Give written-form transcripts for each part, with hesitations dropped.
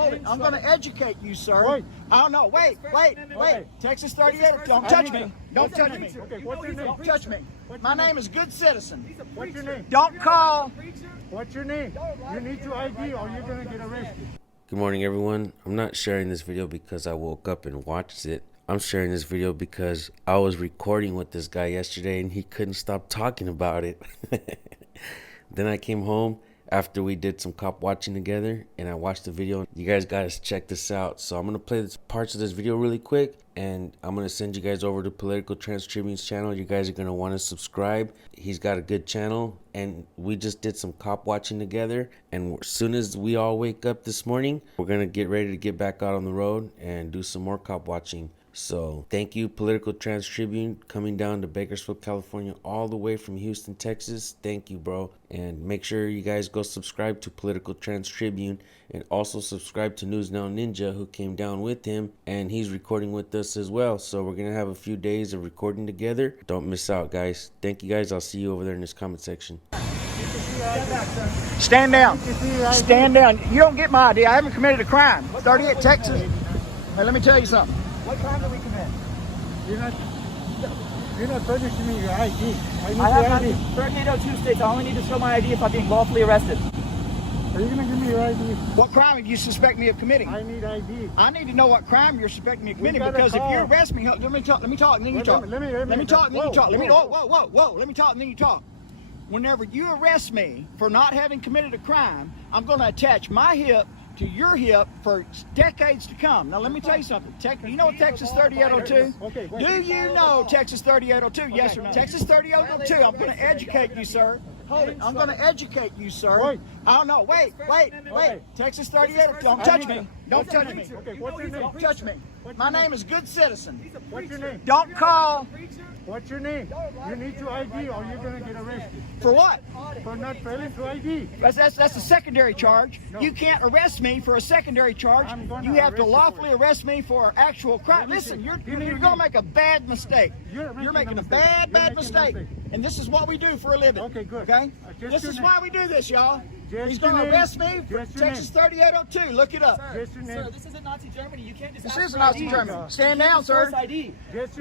Hold it. I'm going to educate you, sir. Wait. I don't know. Wait. Okay. Texas 38. Don't touch me. Don't touch me. Okay, what's your name? Don't touch me. My name is Good Citizen. What's your name? Don't call. What's your name? You need your ID or you're going to get arrested. Good morning, everyone. I'm not sharing this video because I woke up and watched it. I'm sharing this video because I was recording with this guy yesterday and he couldn't stop talking about it. Then I came home after we did some cop watching together and I watched the video. You guys gotta check this out. So I'm gonna play parts of this video really quick and I'm gonna send you guys over to Political Trance Tribune's channel. You guys are gonna want to subscribe. He's got a good channel and we just did some cop watching together, and as soon as we all wake up this morning, we're gonna get ready to get back out on the road and do some more cop watching. So thank you, Political Trance Tribune, coming down to Bakersfield, California, all the way from Houston, Texas. Thank you, bro. And make sure you guys go subscribe to Political Trance Tribune and also subscribe to News Now Ninja, who came down with him and he's recording with us as well. So we're gonna have a few days of recording together. Don't miss out, guys. Thank you, guys. I'll see you over there in this comment section. Stand down. Stand down. You don't get my ID. I haven't committed a crime. 38 Texas. Hey, let me tell you something. What crime did we commit? You're not furnishing me your ID. I have your ID. 3802 states I only need to show my ID if I'm being lawfully arrested. Are you going to give me your ID? What crime do you suspect me of committing? I need ID. I need to know what crime you're suspecting me of committing, because if you arrest me, let me talk and then you talk. Let me talk and then you talk. Whoa. Let me talk and then you talk. Whenever you arrest me for not having committed a crime, I'm going to attach my hip to your hip for decades to come. Now let me tell you something. You know Texas 3802? Okay, do you know Texas 3802? Yes, sir. Texas 3802. I'm going to educate you, sir. Hold it. I'm going to educate you, sir. Wait. I don't know. Wait. Texas 3802. Don't touch me. Don't touch me. Okay, what's your name? Don't touch me. My name is Good Citizen. What's your name? Don't call. What's your name? You need your ID or you're going to get arrested. For what? For not failing to ID. That's a secondary charge. No. You can't arrest me for a secondary charge. You have to lawfully arrest me for actual crime. Listen, you're going to make a bad mistake. You're making a bad mistake. And this is what we do for a living. Okay, good. Okay? This is why we do this, y'all. He's going to arrest me for Texas 3802. Look it up. Sir, this isn't Nazi Germany. You can't just This ask is for Nazi ID. Germany. Stand down, sir. ID.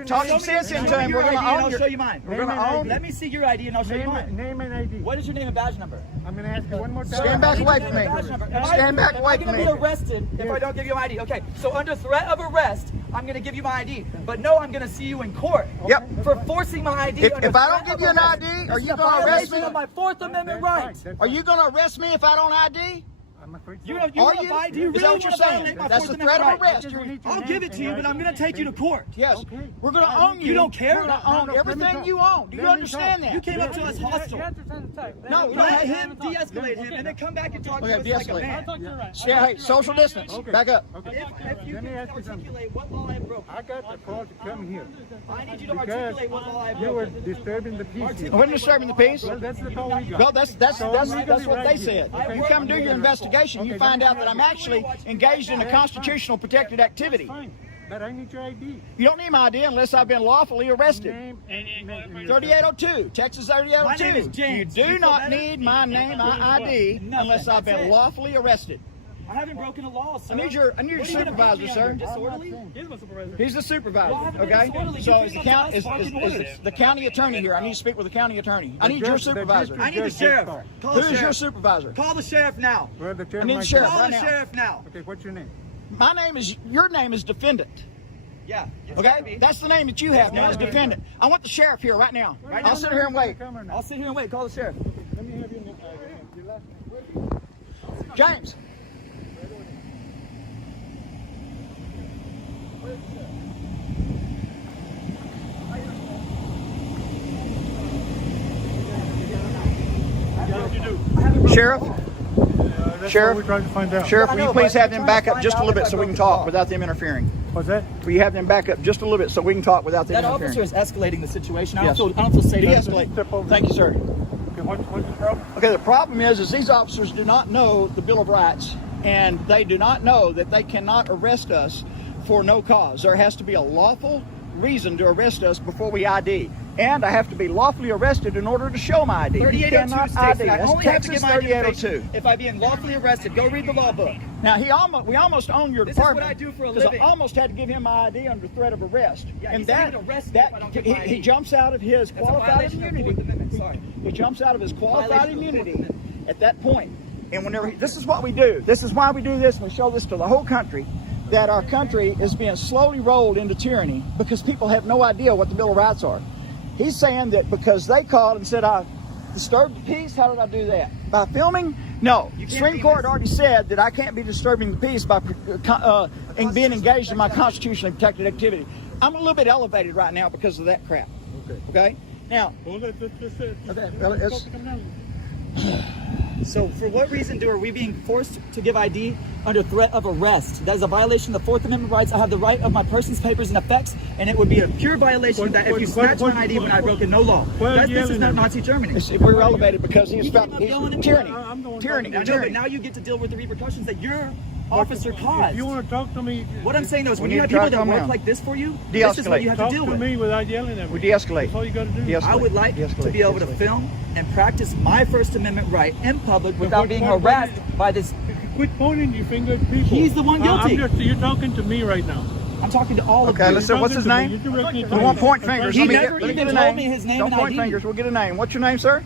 Talk some sense into him. We're going to I'll show you mine. Let me see your ID and I'll show you mine. Name and ID. What is your name and badge number? I'm going to ask you one more time. Stand back away from me. Stand back away from me. I'm going to be arrested if I don't give you my ID. Okay, so under threat of arrest, I'm going to give you my ID. But no, I'm going to see you in court. Yep. For forcing my ID. If I don't give you an ID, are you going to arrest me? Of my Fourth Amendment rights. Are you going to arrest me if I don't ID? I'm afraid You so. want ID? You Is really that what you're saying? That's the threat of arrest. I'll give it to you, but I'm going to take you to court. Yes. We're going to own you. You don't care? We're going to own everything you own. Do you understand that? You came up to us hostile. No, Let him de-escalate him and then come back and talk to us like a man. Yeah, hey, social distance. Back up. If you Let me can ask you something. articulate what law I have broken, I got the call to come here I need you to because articulate what law I have you were broken. disturbing the peace here. We're disturbing the peace. Well, that's the call we got. Well, that's what they said. You come do your investigation, you find out that I'm actually engaged in a constitutional protected activity. Fine, but I need your ID. You don't need my ID unless I've been lawfully arrested. Name and 3802, Texas My name is 3802. James. You You do feel not better? need my name, my ID, Nothing. unless I've That's been it. lawfully arrested. I haven't broken a law, sir. I need your What are you gonna supervisor, put me sir. under? Disorderly? He's the supervisor, Well, I haven't been okay? disorderly. So You is the came up county to us barking orders. is the county attorney here? I need to speak with the county attorney. I need your judge- the supervisor. district I need the judge sheriff. call. Call the Who is your sheriff. supervisor? Call the sheriff now. Well, the chair I need might the sheriff. go. Call right the now. sheriff now. Okay, what's your name? Your name is defendant. Yeah. it's gotta Okay? be. That's the name that you have now is defendant. I want the sheriff here right now. I'll sit here and wait. I'll sit here and wait. Call the sheriff. Let me have your last name. James. Sheriff, That's Sheriff? what we're trying to find out. Sheriff, I will you know, please but have them I'm back trying up to just a find little out bit so if we I can broke the talk law. without them interfering? What's that? Will you have them back up just a little bit so we can talk without them That interfering? officer is escalating the situation. I Yes. don't feel safe. De-escalate. Thank you, sir. Okay, what's the problem? Okay, the problem is these officers do not know the Bill of Rights, and they do not know that they cannot arrest us for no cause. There has to be a lawful reason to arrest us before we ID. and I have to be lawfully arrested in order to show my ID. You 3802 cannot states ID. that I That's only have to Texas give my identification 3802. if I be lawfully arrested. Go read the law book. Now we almost own your This is what department. I do for a because living. I almost had to give him my ID under threat of arrest. Yeah, and he's not that even arrested if I don't give my he ID. jumps out of his That's a qualified violation of the immunity. Fourth Amendment. Sorry. He jumps out of his qualified Violation of the Fourth immunity Amendment. at that point. And whenever this is what we do. This is why we do this, and we show this to the whole country. That our country is being slowly rolled into tyranny because people have no idea what the Bill of Rights are. He's saying that because they called and said I disturbed the peace, how did I do that? By filming? No. You can't Supreme be Court already said that I can't be disturbing the peace by being engaged in my constitutionally protected activity. I'm a little bit elevated right now because of that crap. Okay? Now, So for what reason are we being forced to give ID under threat of arrest? That is a violation of the Fourth Amendment rights. I have the right of my person's papers and effects, and it would be a pure violation that if you snatch my ID when I broke no law. This is not Nazi Germany. we're elevated because he's keep yelling at me. tyranny. Tyranny. I know, but now you get to deal with the repercussions that your officer caused. If you want to talk to me, What I'm saying though is when We you need have to try people to that calm work down. like this for you, this is what you have to talk deal to with. me without yelling at me. We de-escalate. That's all you got to do. De-escalate. I would like to be able to film and practice my First Amendment right in public without being harassed by this. Quit pointing your finger at people. He's the one guilty. You're talking to me right now. I'm talking to all of Okay, you. listen, what's his name? You We won't point fingers. He Let me never let me even get a told name. me his name Don't and point ID. fingers. We'll get a name. What's your name, sir?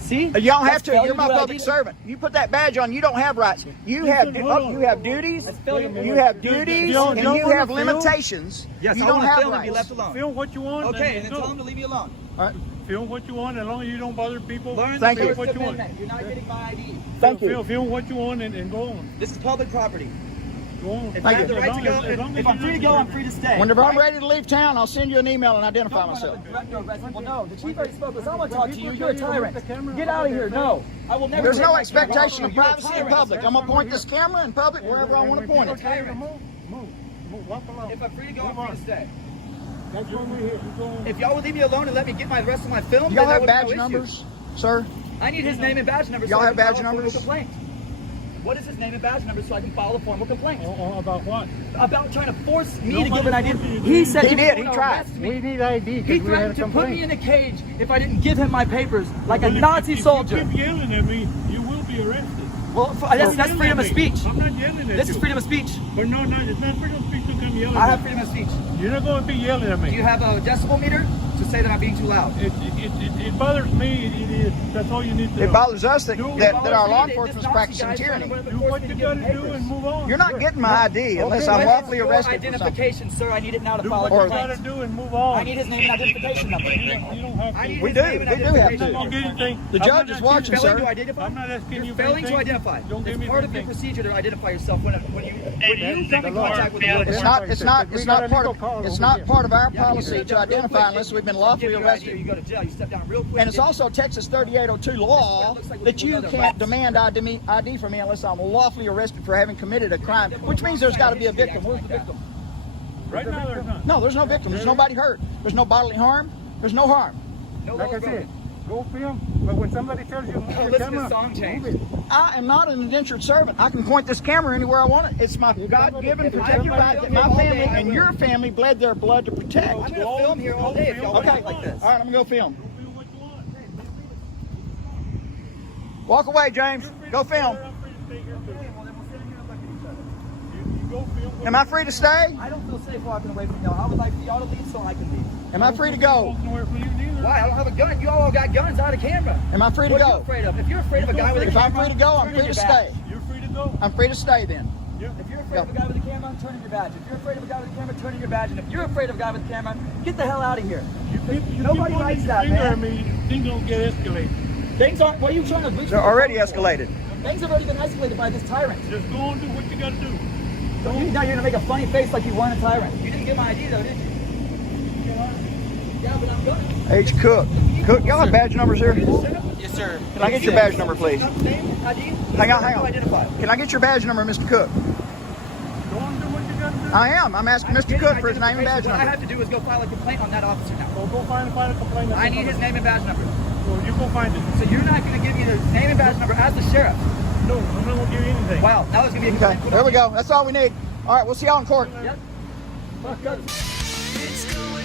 See? You don't have That's to. failure You're my to public ID. servant. You put that badge on. You don't have rights. You have duties. failure. You have duties, don't and you wanna have film? limitations. Yes, you I don't want to have film and be rights. left alone. Film what you want. Okay, and then go. tell him to leave me alone. All right. Film what you want as long as you don't bother people. Learn Thank the you. First What you want. Amendment. You're not getting my ID. Thank you. Film what you want and go on. This is public property. Go on. If I have the right to go, if I'm free to go, I'm free to stay. Whenever I'm ready to leave town, I'll send you an email and identify myself. Well, no, the chief already spoke. So I'm going to talk to you. You're a tyrant. Get out of here. No. I will never. There's take no my camera expectation off of you. You're a privacy in tyrant. public. I'm gonna point this camera in public wherever I want to point it. Move. Walk along. If I'm free to go, I'm free to stay. That's when we're here. You go on. If y'all would leave me alone and let me get my rest of my film, Y'all then have there would be badge no issue. numbers, sir? I need his name and badge number. Y'all so I have can badge file a formal numbers? complaint. What is his name and badge number so I can file a formal complaint? About what? About trying to force me to Nobody give an ID. forced you to He do said He he did. was He gonna tried. arrest me. We need ID He because we had a threatened to put complaint. me in a cage if I didn't give him my papers, like a Well, if Nazi you soldier. keep yelling at me, you will be arrested. Well, that's freedom of speech. I'm not yelling at you. This is freedom of speech. But no, it's not freedom of speech to come yelling I at have me. freedom of speech. You're not going to be yelling at me. Do you have a decibel meter to say that I'm being too loud? It bothers me. It is. That's all you need to It know. bothers us that Do our law enforcement's practicing tyranny. Do what you got to do and move on. You're not getting my ID unless Okay, I'm what lawfully Your arrested for something. identification, sir. I need it now to Do file a what you got complaint. to do and move on. I need his name and identification number. You don't have I to. need We his do. name and We do have identification to. I'm not number. getting anything. The I'm judge not is watching, asking sir. Failing to identify? I'm not asking You're you failing to anything. identify. Don't give It's me part of your anything. procedure to identify yourself when you come in contact with the It's witness. not part of our policy to identify unless we've been lawfully Give your ID or arrested. you go to jail. You step down real quick. And it's also Texas 3802 law that you can't demand ID from me unless I'm lawfully arrested for having committed a crime, which means there's got to be a victim. Where's the victim? Right now, there's none. No, there's no victim. There's nobody hurt. There's no bodily harm. There's no harm. No Like I laws said, broken. go film. But when somebody tells you, move Oh, the listen to camera, song change. move it. I am not an indentured servant. I can point this camera anywhere I want it. It's my God-given protected right that my family and your family bled their blood to protect. I'm going to film here all day if y'all Okay, act like this. all right, I'm gonna go film. Go film what you want. Walk away, James. Go film. I'm free to stay here, too. You go film what Am I free to stay? I don't feel safe walking away from y'all. I would like for y'all to leave so I can leave. Am I free to go? walk nowhere from you neither. Why? I don't have a gun. You all got guns out of camera. Am I free to What are you go? afraid of? If you're afraid of a guy with a If camera, I'm free to go, I'm turn in free to your stay. badge. You're free to go. I'm free to stay then. Yeah. If you're afraid of a guy with a camera, turn in your badge. If you're afraid of a guy with a camera, turn in your badge. And if you're afraid of a guy with a camera, get the hell out of here. Nobody keep likes pointing that, your finger at man. me, things don't get escalated. Things aren't. What are you trying to reach? They're already escalated. Things have already been escalated by this tyrant. Just go and do what you got to do. Now you're gonna make a funny face like you weren't a tyrant. You didn't get my ID though, did you? Yeah, but I'm going. H. Cook. Cook, y'all have badge numbers here? Yes, sir. Can I get your badge number, please? Name, ID. Hang on, hang on. Identify. Can I get your badge number, Mr. Cook? Go and do what you got to do. I am. I'm asking Mr. Cook for his name and badge What I number. have to do is go file a complaint on that officer now. So go find a complaint. I need his name and badge number. So you go find it. So you're not going to give me the name and badge number as the sheriff. No, I'm not going to give you anything. Wow, now there's going to be a Okay, complaint. there we go. That's all we need. All right, we'll see y'all in court. Yep. It's going